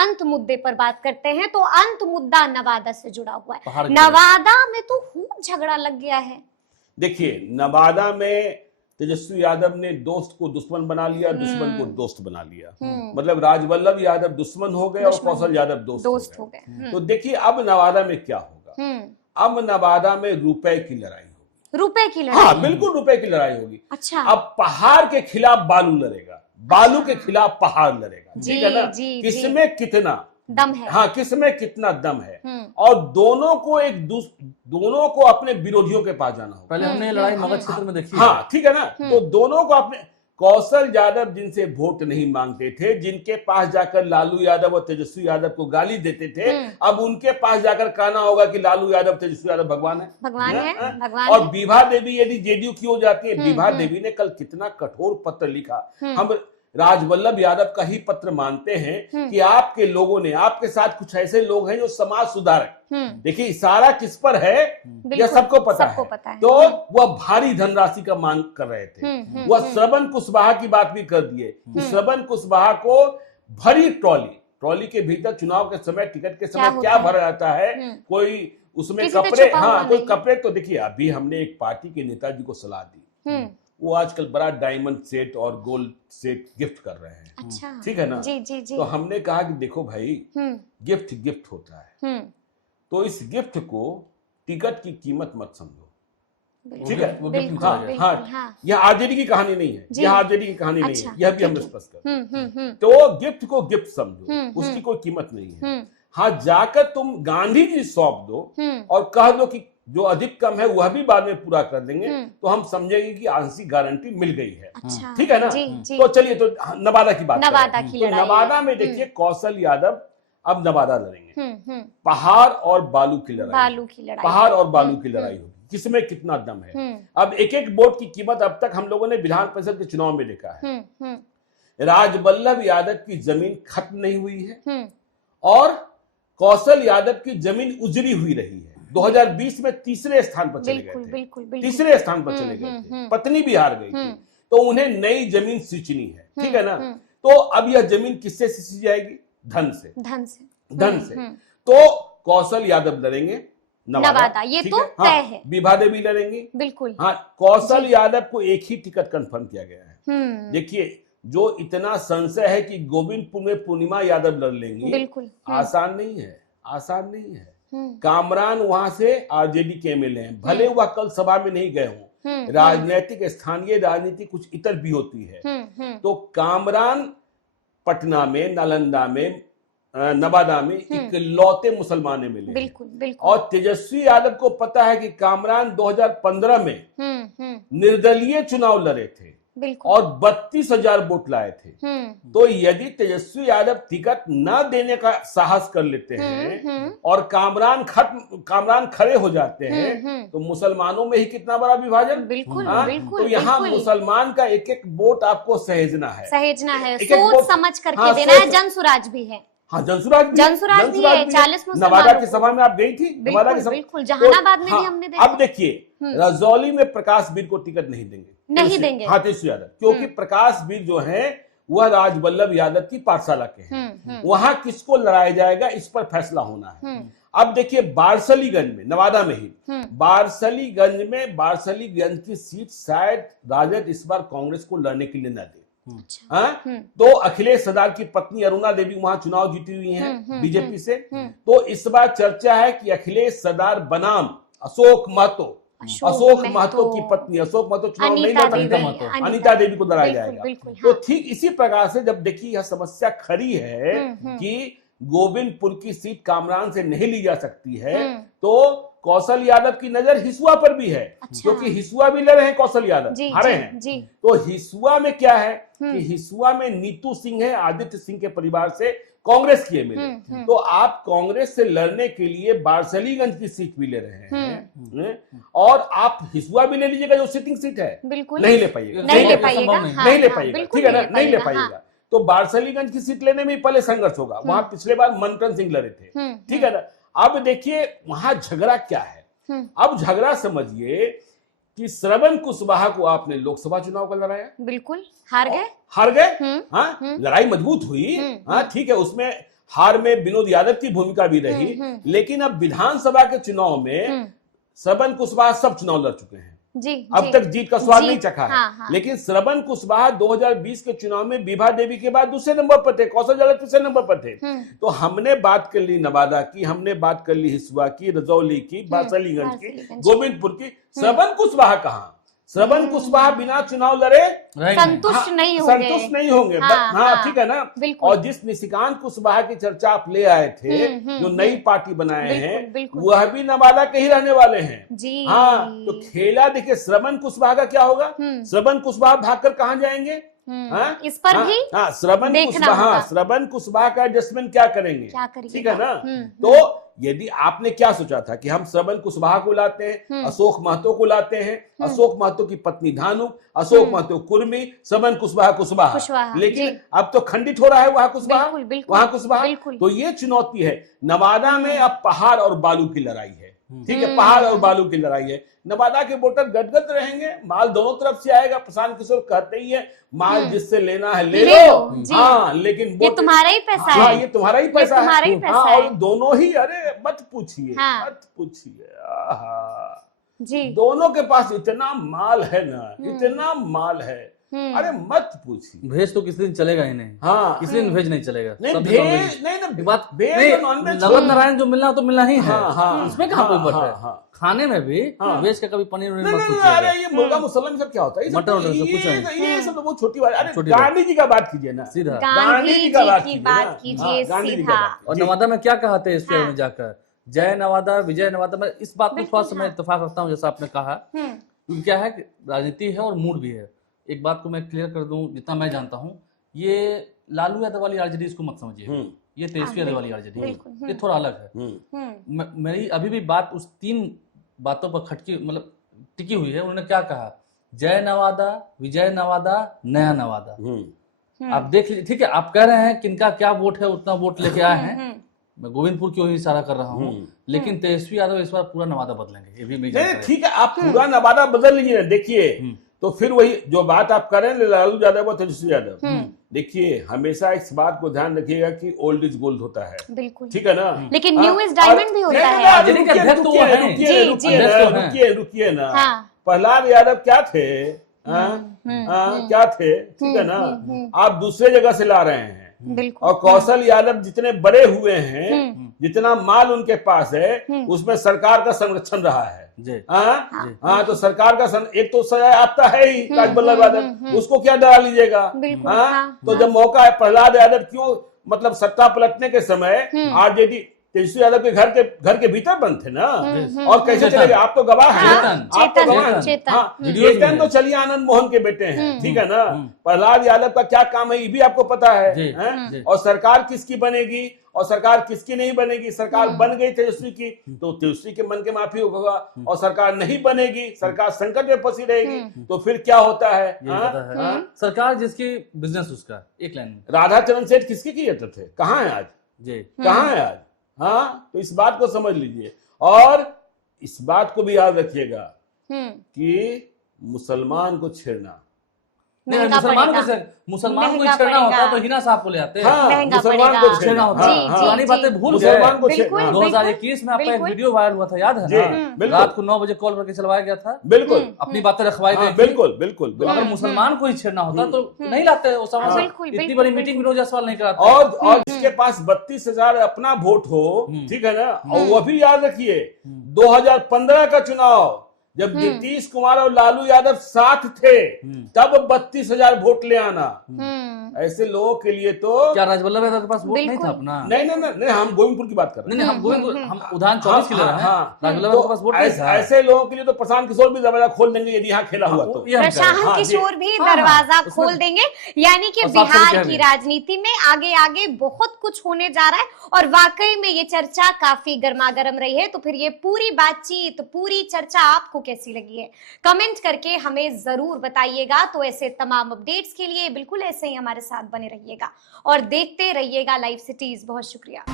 अंत मुद्दे पर बात करते हैं। तो अंत मुद्दा नवादा से जुड़ा हुआ है। नवादा में तो खूब झगड़ा लग गया है। देखिए, नवादा में तेजस्वी यादव ने दोस्त को दुश्मन बना लिया, दुश्मन को दोस्त बना लिया। मतलब राजवल्लभ यादव दुश्मन हो गए और कौशल यादव दोस्त हो गए। तो देखिए अब नवादा में क्या होगा। अब नवादा में रुपए की लड़ाई होगी। रुपए की लड़ाई? हाँ, बिल्कुल रुपए की लड़ाई होगी। अच्छा। अब पहाड़ के खिलाफ बालू लड़ेगा, बालू के खिलाफ पहाड़ लड़ेगा। ठीक है ना। किसमें कितना दम है। हाँ, किसमें कितना दम है। और दोनों को अपने विरोधियों के पास जाना होगा। पहले हमने लड़ाई मगध क्षेत्र में देखी। हाँ, ठीक है ना। तो दोनों को अपने कौशल यादव जिनसे वोट नहीं मांगते थे, जिनके पास जाकर लालू यादव और तेजस्वी यादव को गाली देते थे, अब उनके पास जाकर कहना होगा कि लालू यादव तेजस्वी यादव भगवान है, भगवान और विभा देवी यदि जेडीयू की हो जाती है, विभा देवी ने कल कितना कठोर पत्र लिखा। हम राजवल्लभ यादव का ही पत्र मानते हैं कि आपके लोगों ने, आपके साथ कुछ ऐसे लोग हैं जो समाज सुधारक। देखिए इशारा किस पर है यह सबको पता है। तो वह भारी धनराशि का मांग कर रहे थे। वह श्रवण कुशवाहा की बात भी कर दिए कि श्रवण कुशवाहा को भरी ट्रॉली के भीतर चुनाव के समय, टिकट के समय क्या भरा जाता है, कोई उसमें कपड़े, हाँ कोई कपड़े। तो देखिए अभी हमने एक पार्टी के नेताजी को सलाह दी, वो आजकल बड़ा डायमंड सेट और गोल्ड सेट गिफ्ट कर रहे हैं। अच्छा। ठीक है ना। जी। तो हमने कहा कि देखो भाई, गिफ्ट होता है, तो इस गिफ्ट को टिकट की कीमत मत समझो। ठीक है। हाँ, यह आरजेडी की कहानी नहीं है, यह आरजेडी की कहानी नहीं है, यह भी हम स्पष्ट कर। तो गिफ्ट को गिफ्ट समझो, उसकी कोई कीमत नहीं है। हाँ, जाकर तुम गांधी जी सौंप दो और कह दो कि जो अधिक कम है वह भी बाद में पूरा कर देंगे, तो हम समझेंगे कि आंशिक गारंटी मिल गई है। अच्छा, ठीक है ना। तो चलिए, तो नवादा की बात नवादा की लड़ाई। नवादा में देखिए कौशल यादव अब नवादा लड़ेंगे। पहाड़ और बालू की लड़ाई, पहाड़ और बालू की लड़ाई होगी, किसमें कितना दम है। अब एक एक वोट की कीमत अब तक हम लोगों ने विधान परिषद के चुनाव में देखा है। राजवल्लभ यादव की जमीन खत्म नहीं हुई है और कौशल यादव की जमीन उजड़ी हुई रही है। 2020 में तीसरे स्थान पर चले गए थे, तीसरे स्थान पर चले गए थे, पत्नी भी हार गई थी, तो उन्हें नई जमीन सींचनी है। ठीक है ना। तो अब यह जमीन किससे सींची जाएगी? धन से। तो कौशल यादव लड़ेंगे नवादा, ये तो तय है। विभा देवी लड़ेंगी, बिल्कुल। हाँ, कौशल यादव को एक ही टिकट कंफर्म किया गया है। देखिए, जो इतना संशय है कि गोविंदपुर में पूर्णिमा यादव लड़ लेंगी, बिल्कुल आसान नहीं है। कामरान वहां से आरजेडी के एमएलए हैं, भले वह कल सभा में नहीं गए हों। राजनीतिक, स्थानीय राजनीति कुछ इतर भी होती है। तो कामरान पटना में, नालंदा में, नवादा में इकलौते मुसलमान एमएलए, बिल्कुल। और तेजस्वी यादव को पता है कि कामरान 2015 में निर्दलीय चुनाव लड़े थे और 32,000 वोट लाए थे। तो यदि तेजस्वी यादव टिकट न देने का साहस कर लेते हैं और कामरान खड़े हो जाते हैं, तो मुसलमानों में ही कितना बड़ा विभाजन। बिल्कुल। तो यहाँ मुसलमान का एक एक वोट आपको सहेजना है, सोच समझ करके देना है। जनसुराज भी है। हाँ, जनसुराज भी है। 40 नवादा की सभा में आप गई थी? नवादा की बिल्कुल, जहानाबाद में भी हमने देखा। अब देखिए, रजौली में प्रकाश वीर को टिकट नहीं देंगे हाँ, तेजस्वी यादव, क्योंकि प्रकाश वीर जो है वह राजवल्लभ यादव की पाठशाला के हैं। वहां किसको लड़ाया जाएगा, इस पर फैसला होना है। अब देखिए, बारसलीगंज में, नवादा में ही बारसलीगंज की सीट शायद राजद इस बार कांग्रेस को लड़ने के लिए न दे। तो अखिलेश सरदार की पत्नी अरुणा देवी वहां चुनाव जीती हुई हैं बीजेपी से। तो इस बार चर्चा है कि अखिलेश सरदार बनाम अशोक महतो की पत्नी, अशोक महतो चुनाव नहीं लड़ सकते, अनीता देवी को लड़ाया जाएगा। तो ठीक इसी प्रकार से जब देखिए यह समस्या खड़ी है कि गोविंदपुर की सीट कामरान से नहीं ली जा सकती है, तो कौशल यादव की नजर हिसुआ पर भी है। क्योंकि हिसुआ भी लड़े हैं, कौशल यादव हारे हैं। तो हिसुआ में क्या है कि हिसुआ में नीतू सिंह है, आदित्य सिंह के परिवार से, कांग्रेस की एमएलए। तो आप कांग्रेस से लड़ने के लिए बारसलीगंज की सीट भी ले रहे हैं और आप हिसुआ भी ले लीजिएगा जो सिटिंग सीट है, बिल्कुल नहीं ले पाइएगा, ठीक है ना, नहीं ले पाइएगा। तो बारसलीगंज की सीट लेने में पहले संघर्ष होगा। वहां पिछले बार मनकरण सिंह लड़े थे, ठीक है ना। अब देखिए वहां झगड़ा क्या है। अब झगड़ा समझिए कि श्रवण कुशवाहा को आपने लोकसभा चुनाव का लड़ाया, बिल्कुल हार गए। हाँ, लड़ाई मजबूत हुई। हाँ, ठीक है, उसमें हार में विनोद यादव की भूमिका भी रही, लेकिन अब विधानसभा के चुनाव में श्रवण कुशवाहा सब चुनाव लड़ चुके हैं जी, अब तक जीत का स्वाद नहीं चखा है। हाँ, हाँ। लेकिन श्रवण कुशवाहा 2020 के चुनाव में विभा देवी के बाद दूसरे नंबर पर थे, कौशल यादव तीसरे नंबर पर थे। तो हमने बात कर ली नवादा की, हमने बात कर ली हिसुआ की, रजौली की, बासलीगंज की, गोविंदपुर की। श्रवण कुशवाहा कहाँ? श्रवण कुशवाहा बिना चुनाव लड़े संतुष्ट नहीं होंगे। हाँ, ठीक है ना। और जिस निशिकांत कुशवाहा की चर्चा आप ले आए थे, जो नई पार्टी बनाए हैं, वह भी नवादा के ही रहने वाले हैं जी। हाँ, तो खेला देखिए श्रवण कुशवाहा का क्या होगा। श्रवण कुशवाहा भागकर कहाँ जाएंगे? इस पर भी श्रवण कुशवाहा का एडजस्टमेंट क्या करेंगे? ठीक है ना। तो यदि आपने क्या सोचा था कि हम श्रवण कुशवाहा को लाते हैं, अशोक महतो को लाते हैं, अशोक महतो की पत्नी धानु, अशोक महतो कुर्मी, श्रवण कुशवाहा, लेकिन अब तो खंडित हो रहा है वहां कुशवाहा। तो ये चुनौती है। नवादा में अब पहाड़ और बालू की लड़ाई है, ठीक है, पहाड़ और बालू की लड़ाई है। नवादा के वोटर गदगद रहेंगे, माल दोनों तरफ से आएगा। प्रशांत किशोर कहते ही है, माल जिससे लेना है ले लो, हाँ, लेकिन ये तुम्हारा ही पैसा है, ये तुम्हारा ही पैसा है। और दोनों ही, अरे मत पूछिए, मत पूछिए जी, दोनों के पास इतना माल है ना, इतना माल है, अरे मत पूछिए। भेज तो किसी दिन चलेगा ही नहीं। हाँ, किसी दिन भेज नहीं चलेगा। नगद नारायण जो मिलना तो मिलना ही है, उसमें कहाँ कोई बट है। खाने में भी भेज के कभी पनीर अरे ये मुर्गा मुसल्लम सब क्या होता है, मटन ये सब तो बहुत छोटी बात। अरे गांधी जी का बात कीजिए ना, सीधा गांधी जी की बात कीजिए सीधा। और नवादा में क्या कहा थे इस शहर में जाकर, जय नवादा विजय नवादा। मैं इस बात में थोड़ा सा मैं इत्तेफाक रखता हूँ, जैसा आपने कहा, क्योंकि क्या है राजनीति है और मूड भी है। एक बात को मैं क्लियर कर दूं, जितना मैं जानता हूं, ये लालू यादव वाली आरजेडी इसको मत समझिए, ये तेजस्वी यादव वाली आरजेडी है, ये थोड़ा अलग है। मेरी अभी भी बात उस 3 बातों पर खटकी, मतलब टिकी हुई है। उन्होंने क्या कहा, जय नवादा विजय नवादा नया नवादा। आप देख लीजिए, ठीक है, आप कह रहे हैं किनका क्या वोट है, उतना वोट लेके आए हैं। मैं गोविंदपुर की ओर इशारा कर रहा हूँ, लेकिन तेजस्वी यादव इस बार पूरा नवादा बदलेंगे, ये भी ठीक है। आप पूरा नवादा बदल लीजिए, देखिए। तो फिर वही जो बात आप कर रहे हैं लालू यादव और तेजस्वी यादव, देखिए हमेशा इस बात को ध्यान रखिएगा कि ओल्ड इज गोल्ड होता है, बिल्कुल, ठीक है ना, लेकिन न्यू इज डायमंड भी होता है। रुकिए ना, प्रहलाद यादव क्या थे, क्या थे, ठीक है ना। आप दूसरे जगह से ला रहे हैं, और कौशल यादव जितने बड़े हुए हैं, जितना माल उनके पास है, उसमें सरकार का संरक्षण रहा है। हाँ, तो सरकार का एक तो सजाए आपका है ही राजवल्लभ यादव, उसको क्या डरा लीजिएगा। तो जब मौका है, प्रहलाद यादव क्यों, मतलब सत्ता पलटने के समय आरजेडी तेजस्वी यादव के घर के भीतर बंद थे ना, और कैसे चलेगा? आप तो गवाह हैं, आप तो गवाह हैं। चेतन तो चलिए आनंद मोहन के बेटे हैं, ठीक है ना। प्रहलाद यादव का क्या काम है ये भी आपको पता है। और सरकार किसकी बनेगी और सरकार किसकी नहीं बनेगी। सरकार बन गई तेजस्वी की, तो तेजस्वी के मन के माफी होगा, और सरकार नहीं बनेगी, सरकार संकट में फंसी रहेगी, तो फिर क्या होता है? सरकार जिसकी बिजनेस उसका, एक लाइन में राधा चरण सेठ किसकी की थे, कहाँ है आज जी, कहाँ है आज? हाँ, तो इस बात को समझ लीजिए, और इस बात को भी याद रखिएगा कि मुसलमान को छेड़ना, मुसलमान को छेड़ना होता तो हिना साहब को ले आते हैं। मुसलमान को छेड़ना होता, पुरानी बातें भूल गए। 2021 में आपका एक वीडियो वायरल हुआ था, याद है ना? रात को 9 बजे कॉल करके चलवाया गया था, बिल्कुल अपनी बातें रखवाई गई। बिल्कुल बिल्कुल। अगर मुसलमान को ही छेड़ना होता तो नहीं लाते, इतनी बड़ी मीटिंग विनोद जायसवाल नहीं कराते। और जिसके पास 32,000 अपना वोट हो, ठीक है ना, और वो भी याद रखिए 2015 का चुनाव जब नीतीश कुमार और लालू यादव साथ थे, तब 32,000 वोट ले आना, ऐसे लोगों के लिए तो क्या राजवल्लभ यादव के पास वोट नहीं था अपना? नहीं, हम गोविंदपुर की बात कर रहे हैं। हम गोविंदपुर, हम उदाहरण 24 की ले रहे हैं। राजवल्लभ के पास वोट नहीं था। ऐसे लोगों के लिए तो प्रशांत किशोर भी दरवाजा खोल देंगे यदि यहाँ खेला हुआ तो। प्रशांत किशोर भी दरवाजा खोल देंगे, यानी कि बिहार की राजनीति में आगे आगे बहुत कुछ होने जा रहा है। और वाकई में ये चर्चा काफी गर्मागर्म रही है। तो फिर ये पूरी बातचीत, पूरी चर्चा आपको कैसी लगी है, कमेंट करके हमें जरूर बताइएगा। तो ऐसे तमाम अपडेट्स के लिए बिल्कुल ऐसे ही हमारे साथ बने रहिएगा और देखते रहिएगा लाइव सिटीज। बहुत शुक्रिया।